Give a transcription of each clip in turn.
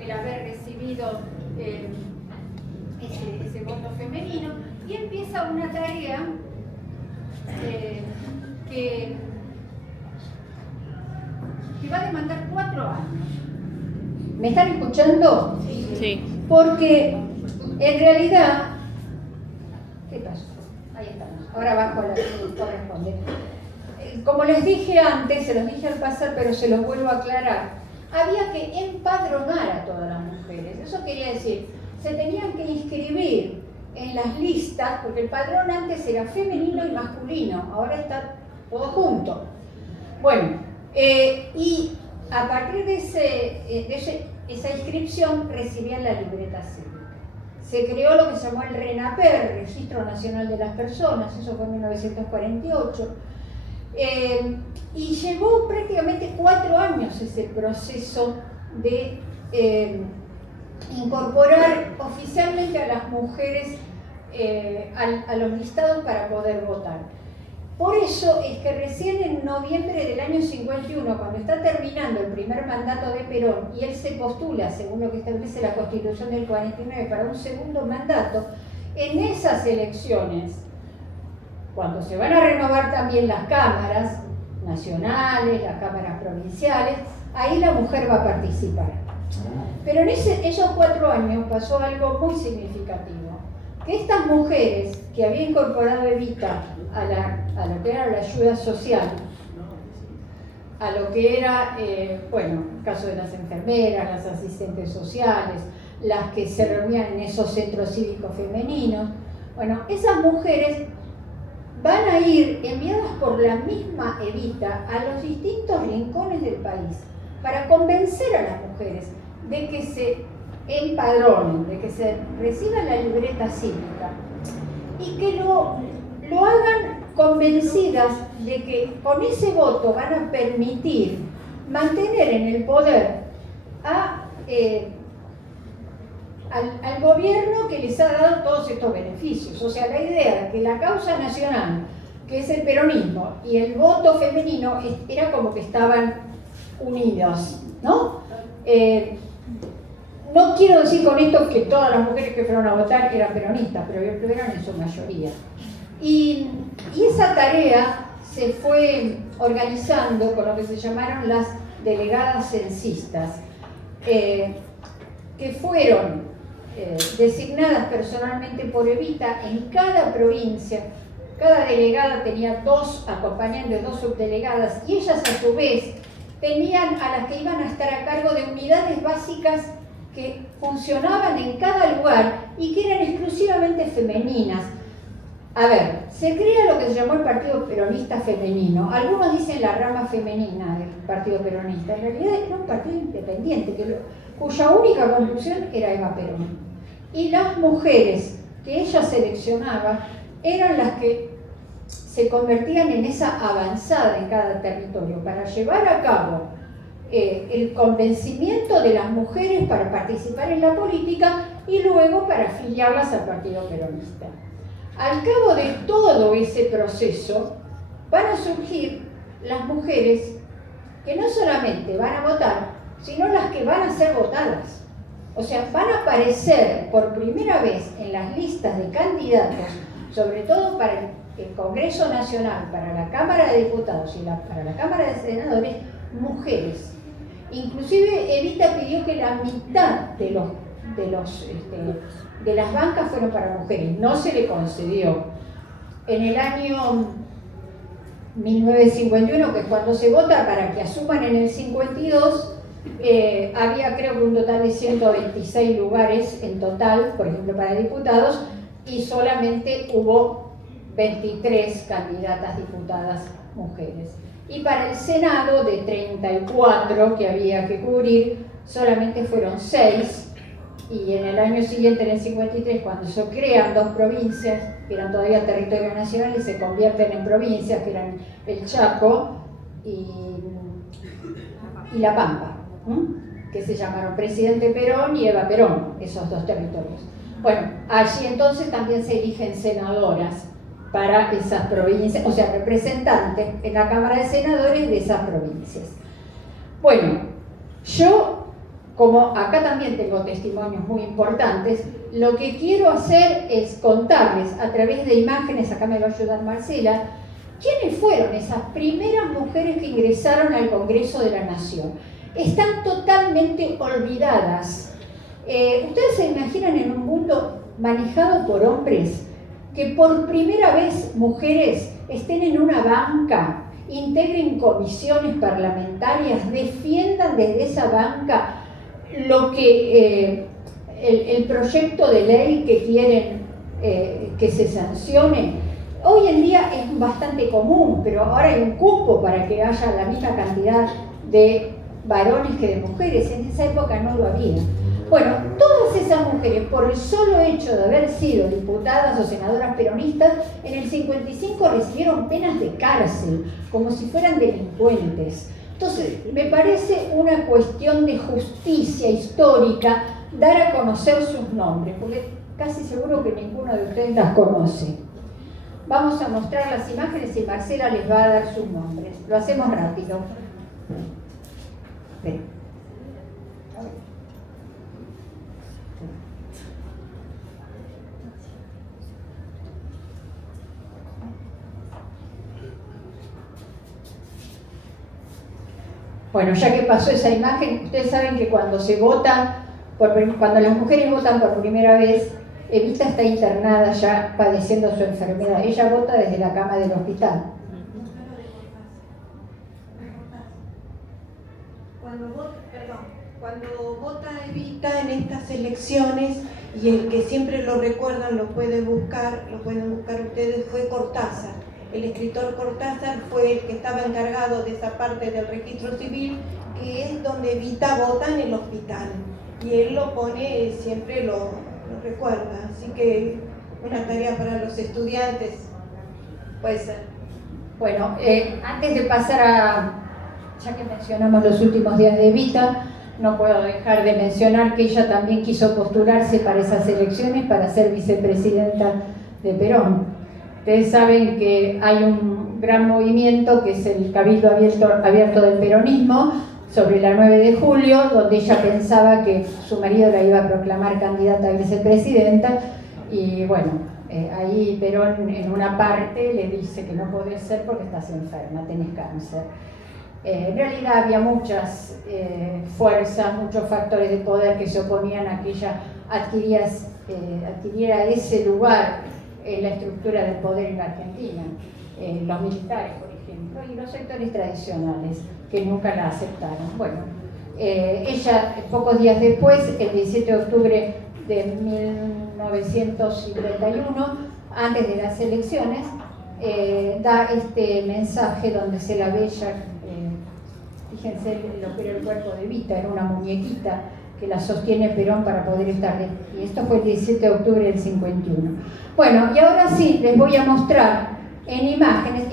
el haber recibido ese voto femenino, y empieza una tarea que va a demandar 4 años. ¿Me están escuchando? Sí. Porque en realidad, ¿qué pasó? Ahí estamos, ahora bajo la que corresponde. Como les dije antes, se los dije al pasar, pero se los vuelvo a aclarar, había que empadronar a todas las mujeres. Eso quería decir, se tenían que inscribir en las listas, porque el padrón antes era femenino y masculino, ahora está todo junto. Bueno, y a partir de esa inscripción recibían la libreta cívica. Se creó lo que se llamó el RENAPER, Registro Nacional de las Personas, eso fue en 1948, y llevó prácticamente 4 años ese proceso de incorporar oficialmente a las mujeres a los listados para poder votar. Por eso es que recién en noviembre del año 51, cuando está terminando el primer mandato de Perón y él se postula, según lo que establece la Constitución del 49, para un segundo mandato, en esas elecciones, cuando se van a renovar también las cámaras nacionales, las cámaras provinciales, ahí la mujer va a participar. Pero en esos 4 años pasó algo muy significativo, que estas mujeres que había incorporado Evita a lo que era la ayuda social, a lo que era, bueno, el caso de las enfermeras, las asistentes sociales, las que se reunían en esos centros cívicos femeninos, bueno, esas mujeres van a ir enviadas por la misma Evita a los distintos rincones del país para convencer a las mujeres de que se empadronen, de que se reciban la libreta cívica y que lo hagan convencidas de que con ese voto van a permitir mantener en el poder al gobierno que les ha dado todos estos beneficios. O sea, la idea de que la causa nacional, que es el peronismo, y el voto femenino era como que estaban unidos, ¿no? No quiero decir con esto que todas las mujeres que fueron a votar eran peronistas, pero eran en su mayoría. Y esa tarea se fue organizando con lo que se llamaron las delegadas censistas, que fueron designadas personalmente por Evita en cada provincia. Cada delegada tenía 2 acompañantes, 2 subdelegadas, y ellas a su vez tenían a las que iban a estar a cargo de unidades básicas que funcionaban en cada lugar y que eran exclusivamente femeninas. A ver, se crea lo que se llamó el Partido Peronista Femenino. Algunos dicen la rama femenina del Partido Peronista. En realidad era un partido independiente cuya única conclusión era Eva Perón. Y las mujeres que ella seleccionaba eran las que se convertían en esa avanzada en cada territorio para llevar a cabo el convencimiento de las mujeres para participar en la política y luego para afiliarlas al Partido Peronista. Al cabo de todo ese proceso van a surgir las mujeres que no solamente van a votar, sino las que van a ser votadas. O sea, van a aparecer por primera vez en las listas de candidatos, sobre todo para el Congreso Nacional, para la Cámara de Diputados y para la Cámara de Senadores, mujeres. Inclusive Evita pidió que la mitad de las bancas fueron para mujeres. No se le concedió. En el año 1951, que es cuando se vota para que asuman en el 52, había creo que un total de 126 lugares en total, por ejemplo para diputados, y solamente hubo 23 candidatas diputadas mujeres. Y para el Senado, de 34 que había que cubrir, solamente fueron 6, y en el año siguiente, en el 53, cuando se crean 2 provincias, que eran todavía territorio nacional y se convierten en provincias, que eran el Chaco y La Pampa, que se llamaron Presidente Perón y Eva Perón, esos 2 territorios. Bueno, allí entonces también se eligen senadoras para esas provincias, o sea, representantes en la Cámara de Senadores de esas provincias. Bueno, yo como acá también tengo testimonios muy importantes, lo que quiero hacer es contarles a través de imágenes, acá me va a ayudar Marcela, quiénes fueron esas primeras mujeres que ingresaron al Congreso de la Nación. Están totalmente olvidadas. ¿Ustedes se imaginan en un mundo manejado por hombres que por primera vez mujeres estén en una banca, integren comisiones parlamentarias, defiendan desde esa banca lo que el proyecto de ley que quieren que se sancione? Hoy en día es bastante común, pero ahora hay un cupo para que haya la misma cantidad de varones que de mujeres. En esa época no lo había. Bueno, todas esas mujeres, por el solo hecho de haber sido diputadas o senadoras peronistas, en el 55 recibieron penas de cárcel, como si fueran delincuentes. Entonces, me parece una cuestión de justicia histórica dar a conocer sus nombres, porque casi seguro que ninguno de ustedes las conoce. Vamos a mostrar las imágenes y Marcela les va a dar sus nombres. Lo hacemos rápido. Espera. Bueno, ya que pasó esa imagen, ustedes saben que cuando se vota, cuando las mujeres votan por primera vez, Evita está internada ya padeciendo su enfermedad. Ella vota desde la cama del hospital. Cuando vota Evita en estas elecciones, y el que siempre lo recuerdan, lo pueden buscar ustedes, fue Cortázar. El escritor Cortázar fue el que estaba encargado de esa parte del registro civil, que es donde Evita vota en el hospital. Y él lo pone, siempre lo recuerda. Así que una tarea para los estudiantes puede ser. Bueno, antes de pasar ya que mencionamos los últimos días de Evita, no puedo dejar de mencionar que ella también quiso postularse para esas elecciones para ser vicepresidenta de Perón. Ustedes saben que hay un gran movimiento que es el Cabildo Abierto del Peronismo sobre la 9 de julio, donde ella pensaba que su marido la iba a proclamar candidata a vicepresidenta, y bueno, ahí Perón en una parte le dice que no podés ser porque estás enferma, tenés cáncer. En realidad había muchas fuerzas, muchos factores de poder que se oponían a que ella adquiriera ese lugar en la estructura del poder en la Argentina. Los militares, por ejemplo, y los sectores tradicionales, que nunca la aceptaron. Bueno, ella, pocos días después, el 17 de octubre de 1951, antes de las elecciones, da este mensaje donde se la ve ya, fíjense lo que era el cuerpo de Evita, era una muñequita que la sostiene Perón para poder estar de pie. Esto fue el 17 de octubre del 51. Bueno, y ahora sí, les voy a mostrar en imágenes.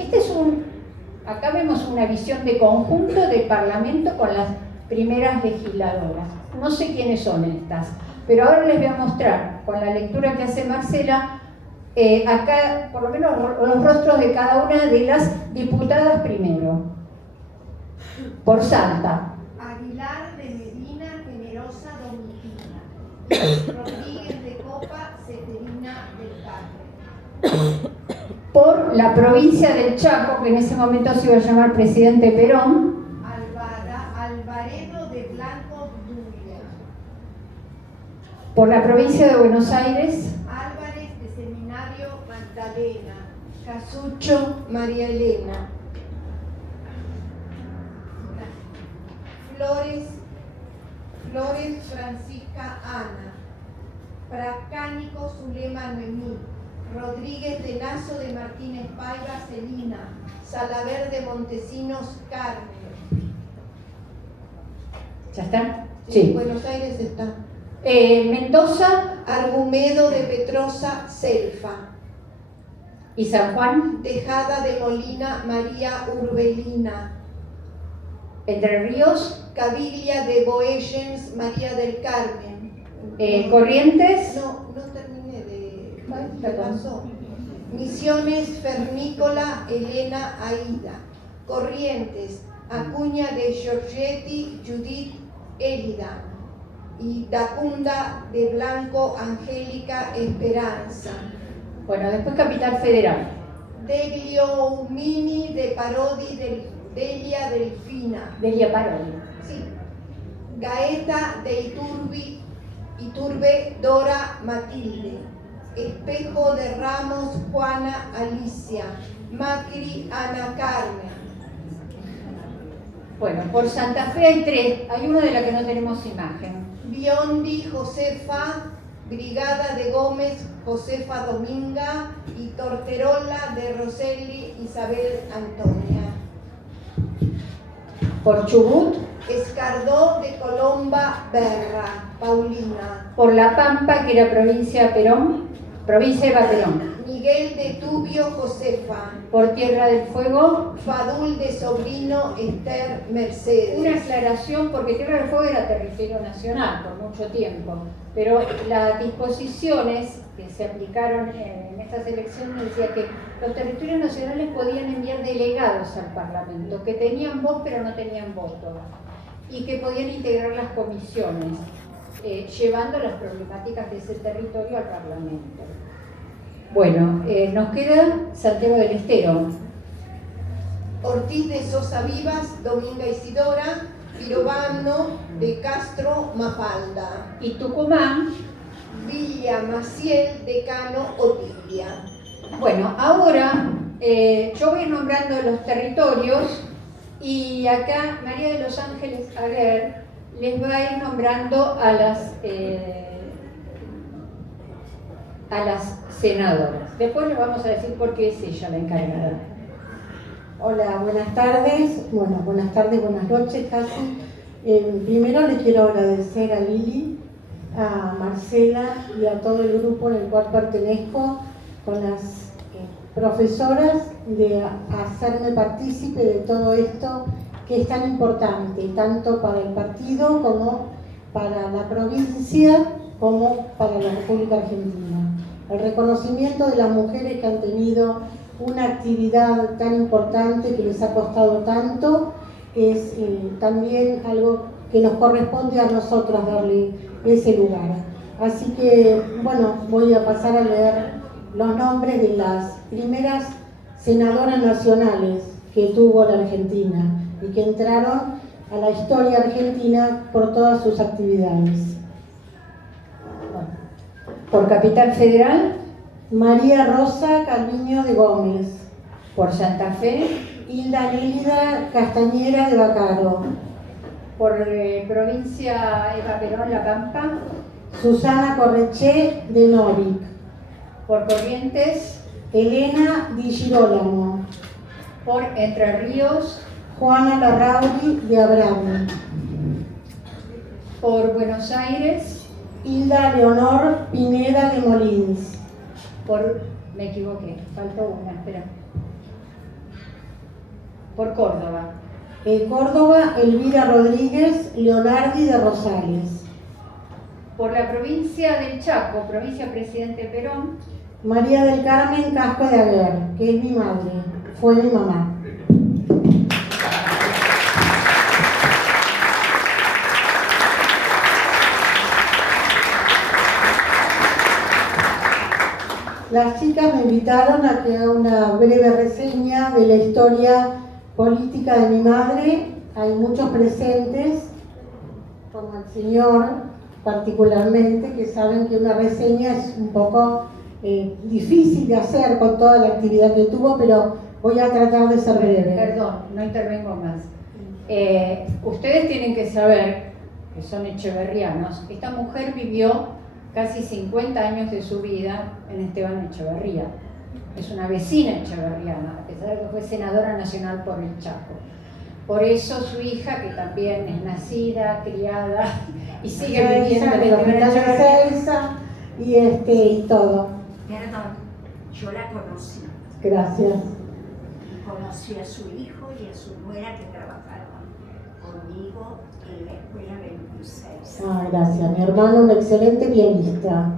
Acá vemos una visión de conjunto del Parlamento con las primeras legisladoras. No sé quiénes son estas, pero ahora les voy a mostrar, con la lectura que hace Marcela, acá por lo menos los rostros de cada una de las diputadas primero. Por Salta. Aguilar de Medina, Generosa Domitina. Rodríguez de Copa, Ceferina del Carmen. Por la provincia del Chaco, que en ese momento se iba a llamar Presidente Perón. Alvaredo de Blanco Duria. Por la provincia de Buenos Aires. Álvarez de Seminario Magdalena. Casucho María Elena. Flores Francisca Ana. Pracánico Zulema Noemí. Rodríguez de Lazo de Martínez Paiva Celina. Salaver de Montesinos Carmen. ¿Ya está? Sí. Buenos Aires está. Mendoza. Argumedo de Petrosa Selfa. ¿Y San Juan? Tejada de Molina María Urbelina. Entre Ríos. Caviglia de Boellens María del Carmen. Corrientes. No terminé ¿qué pasó? Misiones Fernícola Elena Aida. Corrientes Acuña de Giorgetti Judith Élida. y Dacunda de Blanco Angélica Esperanza. Bueno, después Capital Federal. Deglio Umini de Parodi Delia Delfina. Delia Parodi. Sí. Gaeta de Iturbe Dora Matilde. Espejo de Ramos Juana Alicia. Macri Ana Carmen. Bueno, por Santa Fe hay 3. Hay una de la que no tenemos imagen. Biondi Josefa, Brigada de Gómez Josefa Dominga y Torterola de Roseli Isabel Antonia. Por Chubut. Escardó de Colomba Berra, Paulina. Por La Pampa, que era provincia Perón, provincia Eva Perón. Miguel de Tubio Josefa. Por Tierra del Fuego. Fadul de Sobrino Esther Mercedes. Una aclaración, porque Tierra del Fuego era territorio nacional por mucho tiempo, pero las disposiciones que se aplicaron en estas elecciones decía que los territorios nacionales podían enviar delegados al Parlamento, que tenían voz pero no tenían voto, y que podían integrar las comisiones, llevando las problemáticas de ese territorio al Parlamento. Bueno, nos queda Santiago del Estero. Ortiz de Sosa Vivas, Dominga Isidora, Pirobano de Castro Mafalda. Y Tucumán. Villa Maciel, Decano Otilia. Bueno, ahora yo voy nombrando los territorios y acá María de los Ángeles Aguer les va a ir nombrando a las senadoras. Después les vamos a decir por qué es ella la encargada. Hola, buenas tardes. Bueno, buenas tardes, buenas noches casi. Primero le quiero agradecer a Lili, a Marcela y a todo el grupo en el cual pertenezco, con las profesoras, de hacerme partícipe de todo esto que es tan importante, tanto para el partido como para la provincia, como para la República Argentina. El reconocimiento de las mujeres que han tenido una actividad tan importante, que les ha costado tanto, es también algo que nos corresponde a nosotras darle ese lugar. Así que, bueno, voy a pasar a leer los nombres de las primeras senadoras nacionales que tuvo la Argentina y que entraron a la historia argentina por todas sus actividades. Bueno, por Capital Federal. María Rosa Calviño de Gómez. Por Santa Fe. Hilda Nélida Castañera de Bacaro. Por provincia Eva Perón, La Pampa. Susana Correché de Novic. Por Corrientes. Elena Di Girolamo. Por Entre Ríos. Juana Larrauri de Abramo. Por Buenos Aires. Hilda Leonor Pineda de Molins. Me equivoqué, faltó una, espera. Por Córdoba. Córdoba, Elvira Rodríguez Leonardi de Rosales. Por la provincia del Chaco, provincia Presidente Perón. María del Carmen Casco de Aguer, que es mi madre, fue mi mamá. Las chicas me invitaron a que haga una breve reseña de la historia política de mi madre. Hay muchos presentes, como el señor particularmente, que saben que una reseña es un poco difícil de hacer con toda la actividad que tuvo, pero voy a tratar de ser breve. Perdón, no intervengo más. Ustedes tienen que saber, que son echeverrianos, esta mujer vivió casi 50 años de su vida en Esteban Echeverría. Es una vecina echeverriana, a pesar de que fue senadora nacional por el Chaco. Por eso su hija, que también es nacida, criada y sigue viviendo en Esteban Echeverría. Y todo. Perdón, yo la conocí. Gracias. Conocí a su hijo y a su nuera que trabajaron conmigo en la escuela 26. Gracias. Mi hermano, un excelente pianista.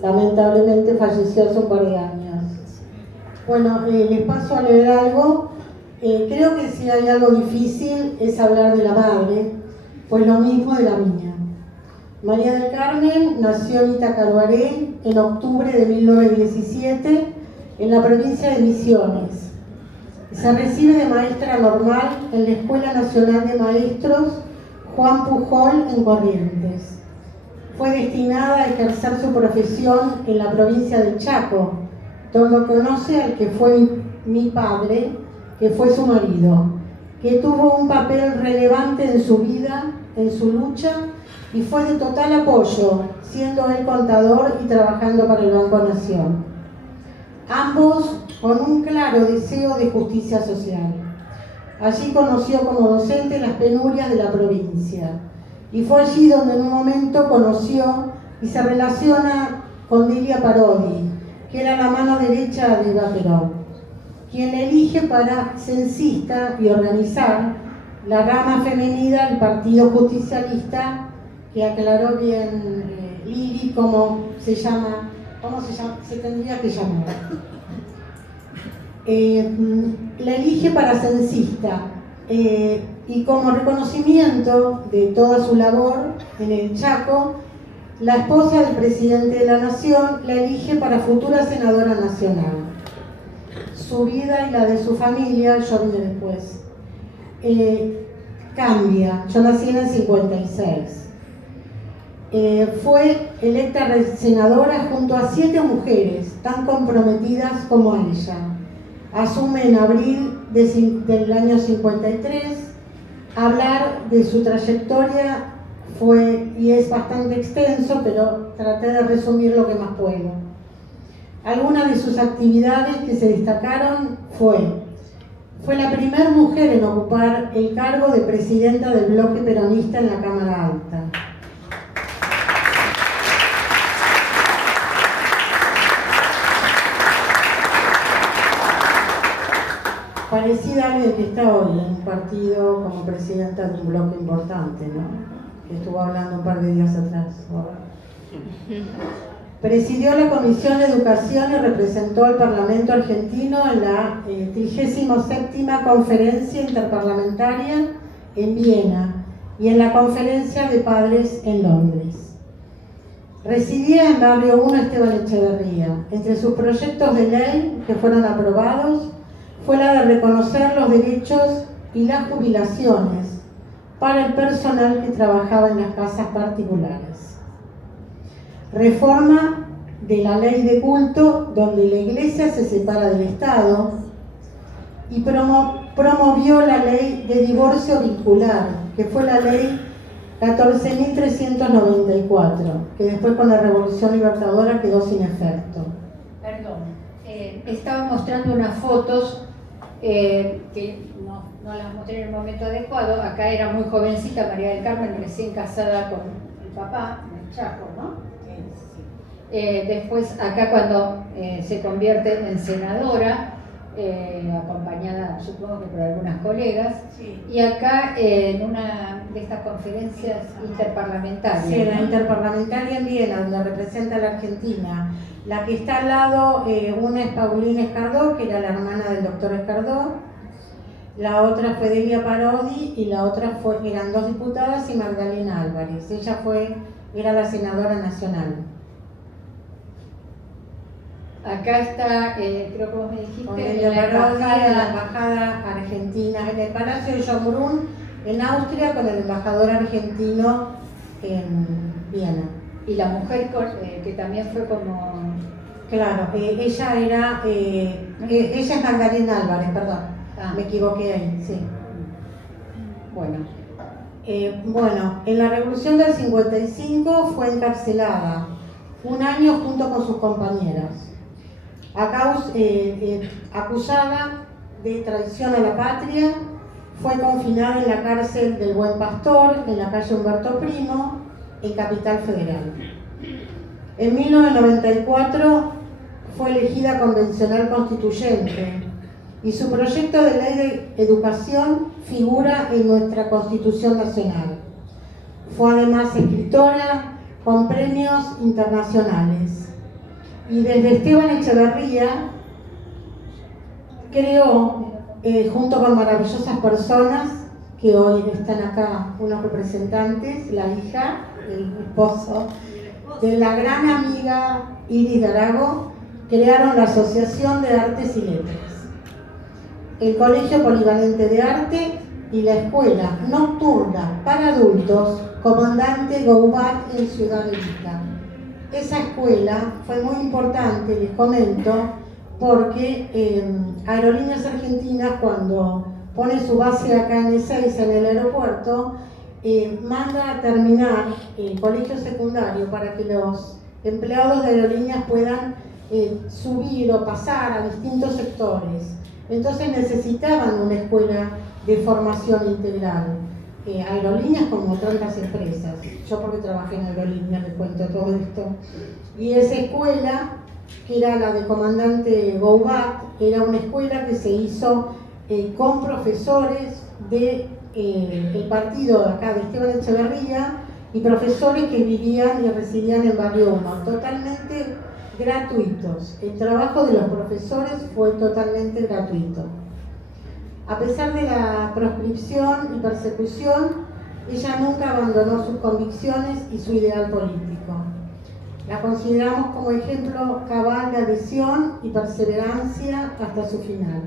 Lamentablemente falleció hace un par de años. Bueno, les paso a leer algo. Creo que si hay algo difícil es hablar de la madre, pues lo mismo de la mía. María del Carmen nació en Itacaruaré en octubre de 1917 en la provincia de Misiones. Se recibe de maestra normal en la Escuela Nacional de Maestros Juan Pujol en Corrientes. Fue destinada a ejercer su profesión en la provincia de Chaco, donde conoce al que fue mi padre, que fue su marido, que tuvo un papel relevante en su vida, en su lucha, y fue de total apoyo, siendo él contador y trabajando para el Banco Nación. Ambos con un claro deseo de justicia social. Allí conoció como docente las penurias de la provincia, y fue allí donde en un momento conoció y se relaciona con Delia Parodi, que era la mano derecha de Eva Perón, quien elige para censista y organizar la rama femenina del Partido Justicialista, que aclaró bien Lili cómo se tendría que llamar. La elige para censista y como reconocimiento de toda su labor en el Chaco, la esposa del presidente de la Nación la elige para futura senadora nacional. Su vida y la de su familia, yo vine después, cambia. Yo nací en el 56. Fue electa senadora junto a 7 mujeres tan comprometidas como ella. Asume en abril del año 53. Hablar de su trayectoria y es bastante extenso, pero traté de resumir lo que más puedo. Algunas de sus actividades que se destacaron fue la primera mujer en ocupar el cargo de presidenta del bloque peronista en la Cámara Alta. Parecida a alguien que está hoy en un partido como presidenta de un bloque importante, ¿no? Que estuvo hablando un par de días atrás. Presidió la Comisión de Educación y representó al Parlamento argentino en la 37ª Conferencia Interparlamentaria en Viena y en la Conferencia de Padres en Londres. Residía en Barrio 1 Esteban Echeverría. Entre sus proyectos de ley que fueron aprobados fue la de reconocer los derechos y las jubilaciones para el personal que trabajaba en las casas particulares. Reforma de la ley de culto, donde la Iglesia se separa del Estado, y promovió la ley de divorcio vincular, que fue la ley 14.394, que después con la Revolución Libertadora quedó sin efecto. Perdón, estaba mostrando unas fotos que no las mostré en el momento adecuado. Acá era muy jovencita María del Carmen, recién casada con el papá, en el Chaco, ¿no? Después acá cuando se convierte en senadora, acompañada supongo que por algunas colegas, sí. Y acá en una de estas conferencias interparlamentarias. Sí, la interparlamentaria en Viena, donde representa a la Argentina. La que está al lado, una es Paulina Escardó, que era la hermana del doctor Escardó, la otra fue Delia Parodi y la otra eran 2 diputadas y Magdalena Álvarez. Ella era la senadora nacional. Acá está, creo que vos me dijiste, con Delia Parodi en la embajada argentina, en el Palacio de Schönbrunn, en Austria, con el embajador argentino en Viena. Y la mujer que también fue como... Claro, ella es Magdalena Álvarez, perdón, me equivoqué ahí, sí. Bueno, en la Revolución del 55 fue encarcelada 1 año junto con sus compañeras, acusada de traición a la patria. Fue confinada en la cárcel del Buen Pastor, en la calle Humberto Primo, en Capital Federal. En 1994 fue elegida convencional constituyente y su proyecto de ley de educación figura en nuestra Constitución Nacional. Fue además escritora con premios internacionales y desde Esteban Echeverría creó, junto con maravillosas personas que hoy están acá unos representantes, la hija, el esposo de la gran amiga Iris de Arago, crearon la Asociación de Artes y Letras, el Colegio Polivalente de Arte y la Escuela Nocturna para Adultos Comandante Goubat en Ciudad Evita. Esa escuela fue muy importante, les comento, porque Aerolíneas Argentinas, cuando pone su base acá en Ezeiza, en el aeropuerto, manda a terminar el colegio secundario para que los empleados de aerolíneas puedan subir o pasar a distintos sectores. Entonces necesitaban una escuela de formación integral. Aerolíneas como tantas empresas. Yo porque trabajé en aerolíneas les cuento todo esto. Y esa escuela, que era la de Comandante Goubat, era una escuela que se hizo con profesores del partido acá de Esteban Echeverría y profesores que vivían y residían en Barrio 1, totalmente gratuitos. El trabajo de los profesores fue totalmente gratuito. A pesar de la proscripción y persecución, ella nunca abandonó sus convicciones y su ideal político. La consideramos como ejemplo cabal de adhesión y perseverancia hasta su final.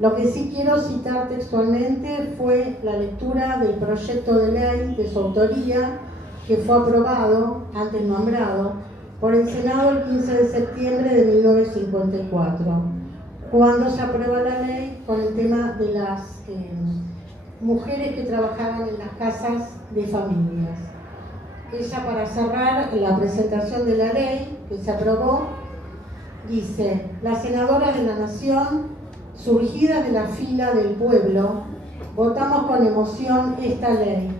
Lo que sí quiero citar textualmente fue la lectura del proyecto de ley de su autoría, que fue aprobado, antes nombrado, por el Senado el 15 de septiembre de 1954, cuando se aprueba la ley con el tema de las mujeres que trabajaban en las casas de familias. Ella, para cerrar la presentación de la ley que se aprobó, dice: las senadoras de la Nación, surgidas de la fila del pueblo, votamos con emoción esta ley,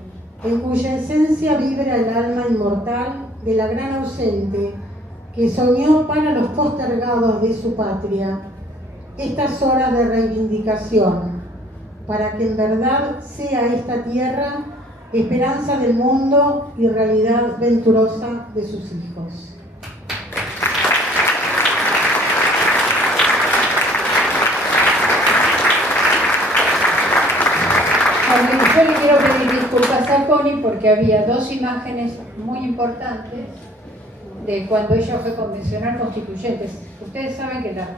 en cuya esencia vibra el alma inmortal de la gran ausente que soñó para los postergados de su patria estas horas de reivindicación, para que en verdad sea esta tierra esperanza del mundo y realidad venturosa de sus hijos. Yo le quiero pedir disculpas a Connie porque había dos imágenes muy importantes de cuando ella fue convencional constituyente. Ustedes saben que la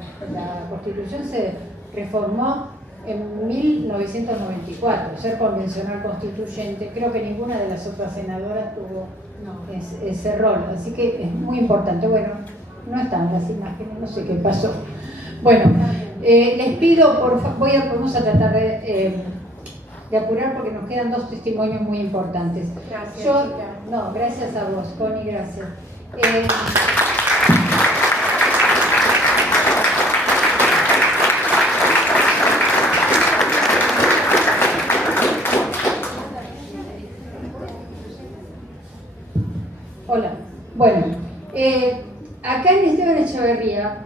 Constitución se reformó en 1994, ser convencional constituyente. Creo que ninguna de las otras senadoras tuvo ese rol, así que es muy importante. Bueno, no están las imágenes, no sé qué pasó. Bueno, les pido, por favor, vamos a tratar de apurar porque nos quedan dos testimonios muy importantes. Gracias, No, gracias a vos, Connie, gracias. Hola. Bueno, acá en Esteban Echeverría,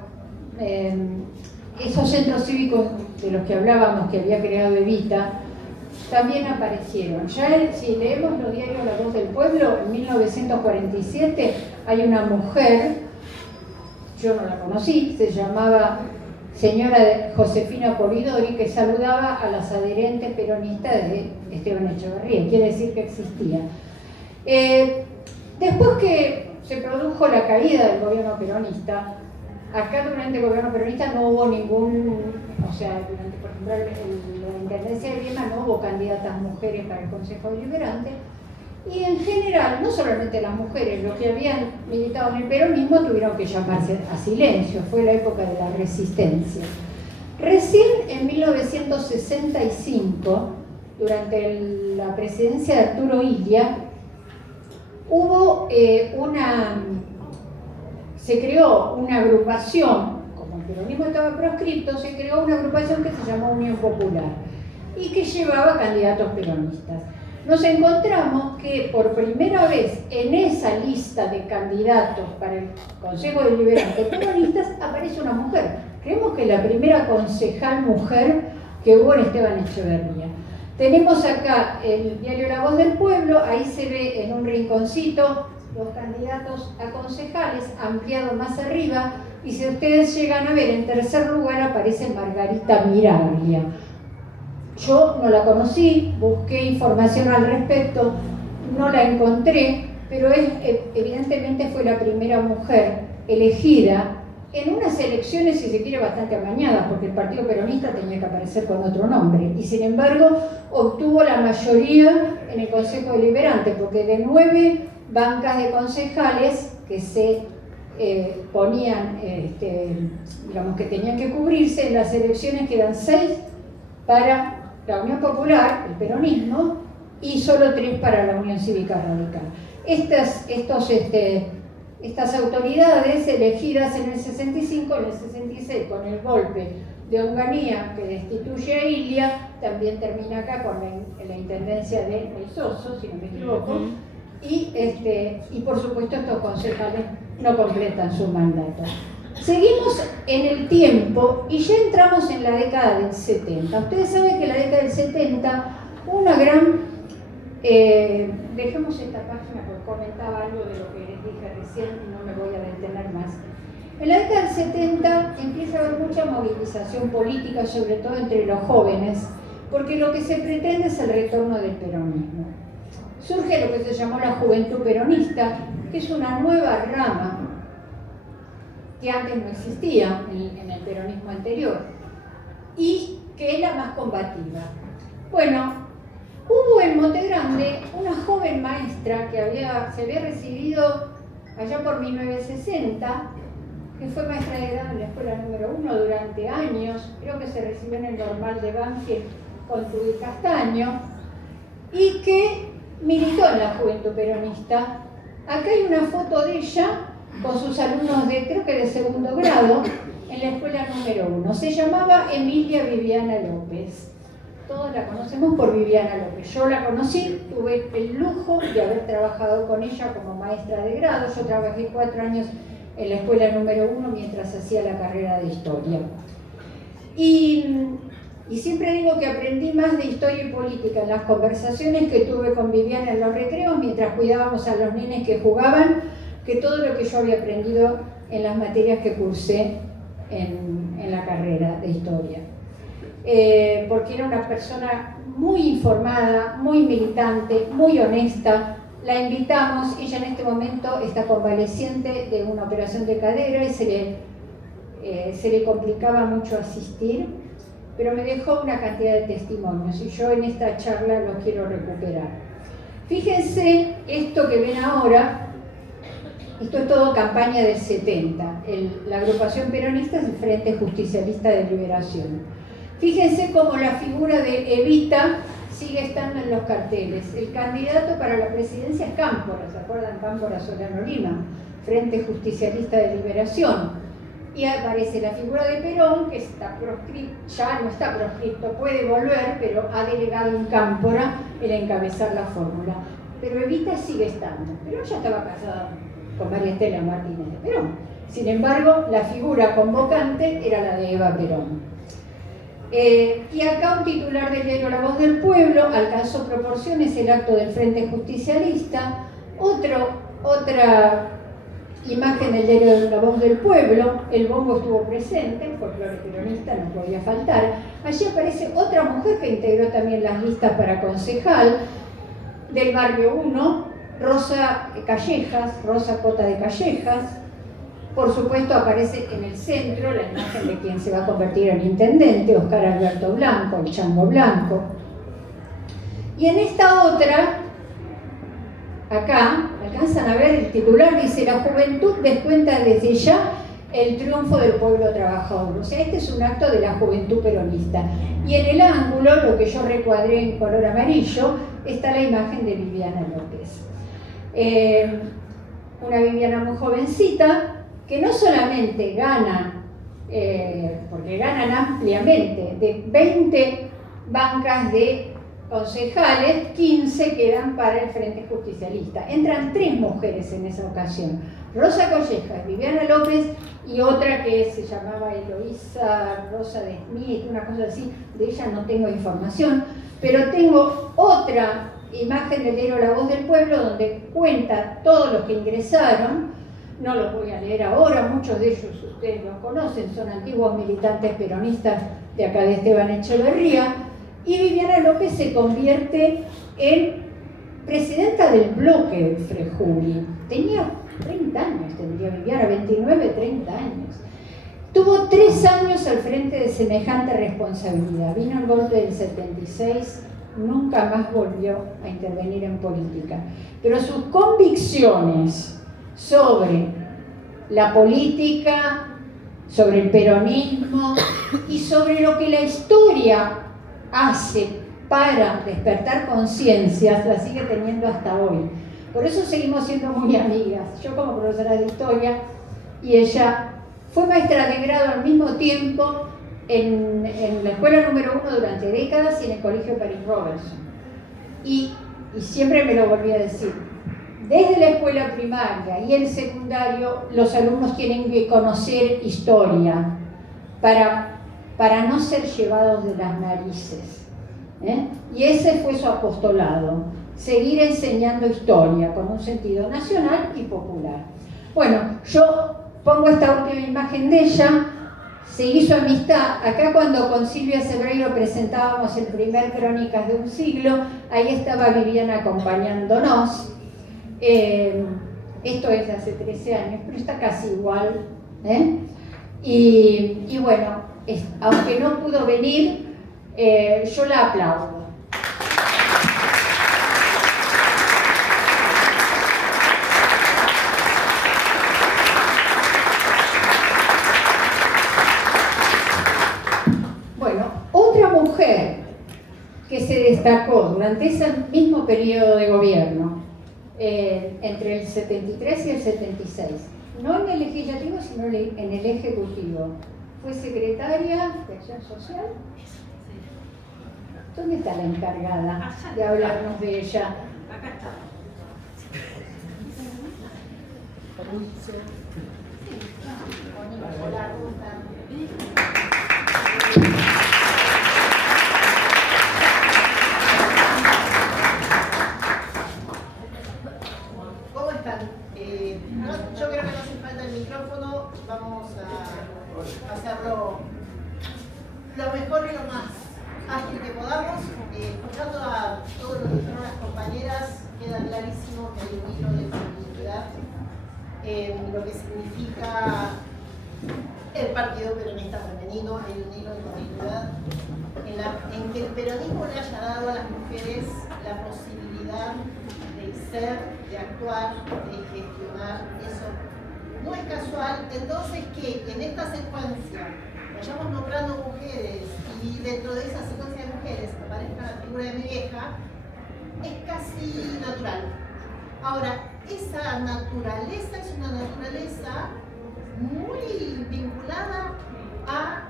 esos centros cívicos de los que hablábamos, que había creado Evita, también aparecieron. Ya si leemos los diarios La Voz del Pueblo, en 1947 hay una mujer, yo no la conocí, se llamaba señora Josefina Polidori, que saludaba a las adherentes peronistas de Esteban Echeverría, quiere decir que existía. Después que se produjo la caída del gobierno peronista, acá durante el gobierno peronista no hubo ningún, o sea, durante, por ejemplo, la Intendencia de Viedma no hubo candidatas mujeres para el Consejo Deliberante, y en general, no solamente las mujeres, los que habían militado en el peronismo tuvieron que llamarse a silencio, fue la época de la resistencia. Recién en 1965, durante la presidencia de Arturo Illia, hubo se creó una agrupación, como el peronismo estaba proscripto, se creó una agrupación que se llamó Unión Popular y que llevaba candidatos peronistas. Nos encontramos que por primera vez en esa lista de candidatos para el Consejo Deliberante peronistas aparece una mujer. Creemos que la primera concejal mujer que hubo en Esteban Echeverría. Tenemos acá el diario La Voz del Pueblo, ahí se ve en un rinconcito los candidatos a concejales, ampliado más arriba, y si ustedes llegan a ver, en tercer lugar aparece Margarita Miraglia. Yo no la conocí, busqué información al respecto, no la encontré, pero evidentemente fue la primera mujer elegida en unas elecciones, si se quiere, bastante amañadas, porque el Partido Peronista tenía que aparecer con otro nombre, y sin embargo obtuvo la mayoría en el Consejo Deliberante, porque de 9 bancas de concejales que se ponían, digamos que tenían que cubrirse, en las elecciones quedan 6 para la Unión Popular, el peronismo, y solo 3 para la Unión Cívica Radical. Estas autoridades elegidas en el 65, en el 66, con el golpe de Onganía que destituye a Ilia, también termina acá con la intendencia de El Soso, si no me equivoco, y por supuesto estos concejales no completan su mandato. Seguimos en el tiempo y ya entramos en la década del 70. Ustedes saben que en la década del 70 una gran... dejemos esta página porque comentaba algo de lo que les dije recién y no me voy a detener más. En la década del 70 empieza a haber mucha movilización política, sobre todo entre los jóvenes, porque lo que se pretende es el retorno del peronismo. Surge lo que se llamó la Juventud Peronista, que es una nueva rama que antes no existía en el peronismo anterior y que es la más combativa. Bueno, hubo en Monte Grande una joven maestra que se había recibido allá por 1960, que fue maestra de grado en la escuela número 1 durante años, creo que se recibió en el Normal de Banfield con Tudy Castaño, y que militó en la Juventud Peronista. Acá hay una foto de ella con sus alumnos creo que de segundo grado, en la escuela número 1. Se llamaba Emilia Viviana López. Todos la conocemos por Viviana López. Yo la conocí, tuve el lujo de haber trabajado con ella como maestra de grado. Yo trabajé 4 años en la escuela número 1 mientras hacía la carrera de historia. Y siempre digo que aprendí más de historia y política en las conversaciones que tuve con Viviana en los recreos mientras cuidábamos a los nenes que jugaban, que todo lo que yo había aprendido en las materias que cursé en la carrera de historia. Porque era una persona muy informada, muy militante, muy honesta. La invitamos, ella en este momento está convaleciente de una operación de cadera y se le complicaba mucho asistir, pero me dejó una cantidad de testimonios y yo en esta charla los quiero recuperar. Fíjense esto que ven ahora. Esto es todo campaña del 70. La agrupación peronista es el Frente Justicialista de Liberación. Fíjense cómo la figura de Evita sigue estando en los carteles. El candidato para la presidencia es Cámpora, ¿se acuerdan? Cámpora Solano Lima, Frente Justicialista de Liberación. Y aparece la figura de Perón, que está proscripto, ya no está proscripto, puede volver, pero ha delegado en Cámpora el encabezar la fórmula. Pero Evita sigue estando. Perón ya estaba casado con María Estela Martínez de Perón. Sin embargo, la figura convocante era la de Eva Perón. Y acá un titular del diario La Voz del Pueblo alcanzó proporciones el acto del Frente Justicialista. Otra imagen del diario La Voz del Pueblo, el bombo estuvo presente, el folclore peronista no podía faltar. Allí aparece otra mujer que integró también las listas para concejal del barrio 1, Rosa Callejas, Rosa Cota de Callejas. Por supuesto aparece en el centro la imagen de quien se va a convertir en intendente, Oscar Alberto Blanco, el Chango Blanco. Y en esta otra, acá, alcanzan a ver el titular, dice: la juventud descuenta desde ya el triunfo del pueblo trabajador. O sea, este es un acto de la juventud peronista. Y en el ángulo, lo que yo recuadré en color amarillo, está la imagen de Viviana López. Una Viviana muy jovencita, que no solamente gana, porque ganan ampliamente, de 20 bancas de concejales, 15 quedan para el Frente Justicialista. Entran 3 mujeres en esa ocasión: Rosa Callejas, Viviana López y otra que se llamaba Eloísa Rosa de Smith, una cosa así. De ella no tengo información, pero tengo otra imagen del diario La Voz del Pueblo donde cuenta todos los que ingresaron. No los voy a leer ahora, muchos de ellos ustedes los conocen, son antiguos militantes peronistas de acá de Esteban Echeverría. y Viviana López se convierte en presidenta del bloque de Frejuli. Tenía 30 años, tendría Viviana, 29, 30 años. Tuvo 3 años al frente de semejante responsabilidad. Vino el golpe del 76, nunca más volvió a intervenir en política. Pero sus convicciones sobre la política, sobre el peronismo y sobre lo que la historia hace para despertar conciencias, la sigue teniendo hasta hoy. Por eso seguimos siendo muy amigas. Yo como profesora de historia y ella fue maestra de grado al mismo tiempo en la escuela número 1 durante décadas y en el colegio Paris Robertson. Y siempre me lo volví a decir. Desde la escuela primaria y el secundario, los alumnos tienen que conocer historia para no ser llevados de las narices. Y ese fue su apostolado, seguir enseñando historia con un sentido nacional y popular. Bueno, yo pongo esta última imagen de ella, seguí su amistad. Acá cuando con Silvia Sebreiro presentábamos el primer Crónicas de un siglo, ahí estaba Viviana acompañándonos. Esto es de hace 13 años, pero está casi igual. Y bueno, aunque no pudo venir, yo la aplaudo. Bueno, otra mujer que se destacó durante ese mismo periodo de gobierno, entre el 73 y el 76, no en el legislativo, sino en el ejecutivo, fue secretaria de Acción Social. ¿Dónde está la encargada de hablarnos de ella? Acá está. ¿Cómo están? Yo creo que no hace falta el micrófono, vamos a hacerlo lo mejor y lo más ágil que podamos. Escuchando a todos los que dijeron las compañeras, queda clarísimo que hay un hilo de continuidad en lo que significa el Partido Peronista Femenino, hay un hilo de continuidad en que el peronismo le haya dado a las mujeres la posibilidad de ser, de actuar, de gestionar. Eso no es casual. Entonces, que en esta secuencia vayamos nombrando mujeres y dentro de esa secuencia de mujeres aparezca la figura de mi vieja, es casi natural. Ahora, esa naturaleza es una naturaleza muy vinculada a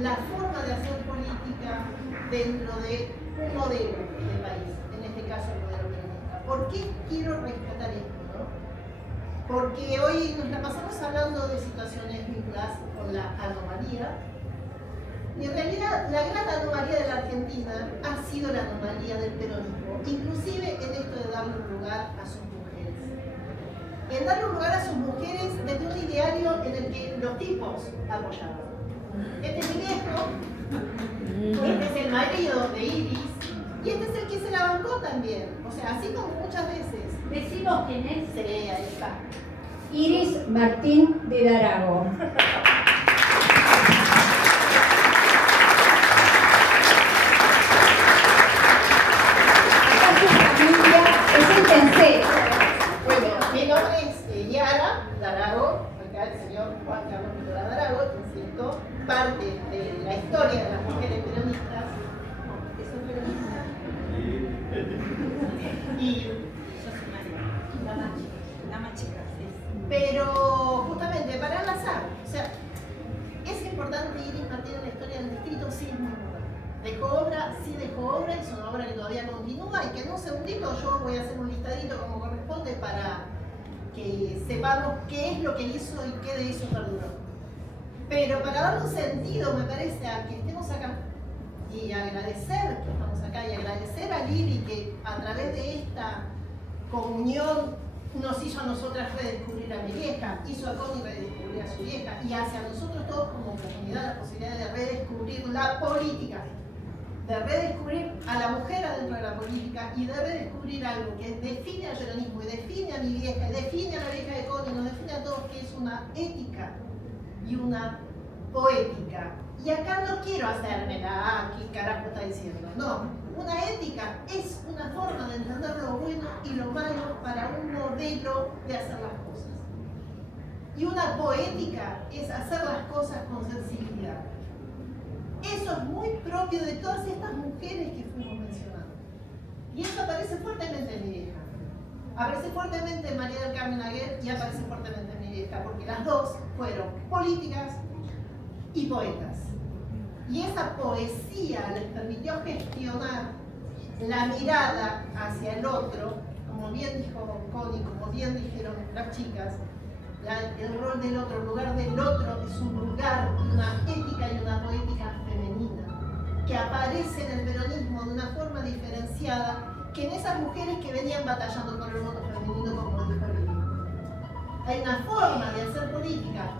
la forma de hacer política dentro de un modelo de país, en este caso el modelo peronista. ¿Por qué quiero rescatar esto? Porque hoy nos la pasamos hablando de situaciones vinculadas con la anomalía, y en realidad la gran anomalía de la Argentina ha sido la anomalía del peronismo, inclusive en esto de darle un lugar a sus mujeres. En darle un lugar a sus mujeres desde un ideario en el que los tipos apoyaban. Este es mi viejo, este es el marido de Iris, y este es el que se la bancó también. O sea, así como muchas veces. Decimos quién es. Sí, ahí está. Iris Martín de Darago. Acá su familia es intensa. Bueno, mi nombre es Yara Darago, acá el señor Juan Carlos Pintora Darago, que siento parte de la historia de las mujeres peronistas, que son peronistas. Y La más chica, sí. pero justamente para enlazar, o sea, es importante Iris Martín en la historia del distrito, sí, es muy importante. Dejó obra, sí dejó obra, es una obra que todavía continúa y que en un segundito yo voy a hacer un listadito como corresponde para que sepamos qué es lo que hizo y qué de eso perduró. Pero para darle un sentido, me parece, a que estemos acá y agradecer que estamos acá y agradecer a Lili que a través de esta comunión nos hizo a nosotras redescubrir a mi vieja, hizo a Connie redescubrir a su vieja y hacia nosotros todos como comunidad la posibilidad de redescubrir la política. de redescubrir a la mujer adentro de la política y de redescubrir algo que define al peronismo y define a mi vieja y define a la vieja de Connie, nos define a todos, que es una ética y una poética. Y acá no quiero hacerme la ¿qué carajo está diciendo? No, una ética es una forma de entender lo bueno y lo malo para un modelo de hacer las cosas. Y una poética es hacer las cosas con sensibilidad. Eso es muy propio de todas estas mujeres que fuimos mencionando. Y eso aparece fuertemente en mi vieja. Aparece fuertemente en María del Carmen Aguer y aparece fuertemente en mi vieja, porque las dos fueron políticas y poetas. Y esa poesía les permitió gestionar la mirada hacia el otro, como bien dijo Connie, como bien dijeron las chicas, el rol del otro, el lugar del otro es un lugar, una ética y una poética femenina, que aparece en el peronismo de una forma diferenciada que en esas mujeres que venían batallando por el voto femenino, como dijo Lili. Hay una forma de hacer política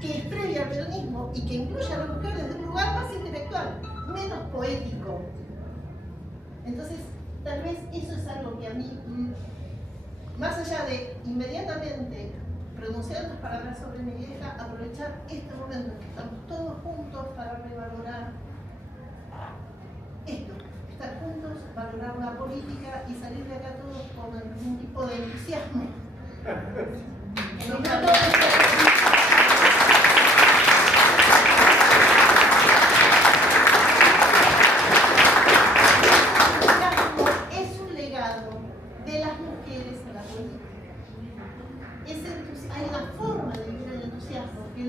que es previa al peronismo y que incluye a las mujeres desde un lugar más intelectual, menos poético. Entonces, tal vez eso es algo que a mí, más allá de inmediatamente pronunciar unas palabras sobre mi vieja, aprovechar este momento en que estamos todos juntos para revalorar esto, estar juntos, valorar la política y salir de acá todos con algún tipo de entusiasmo. No,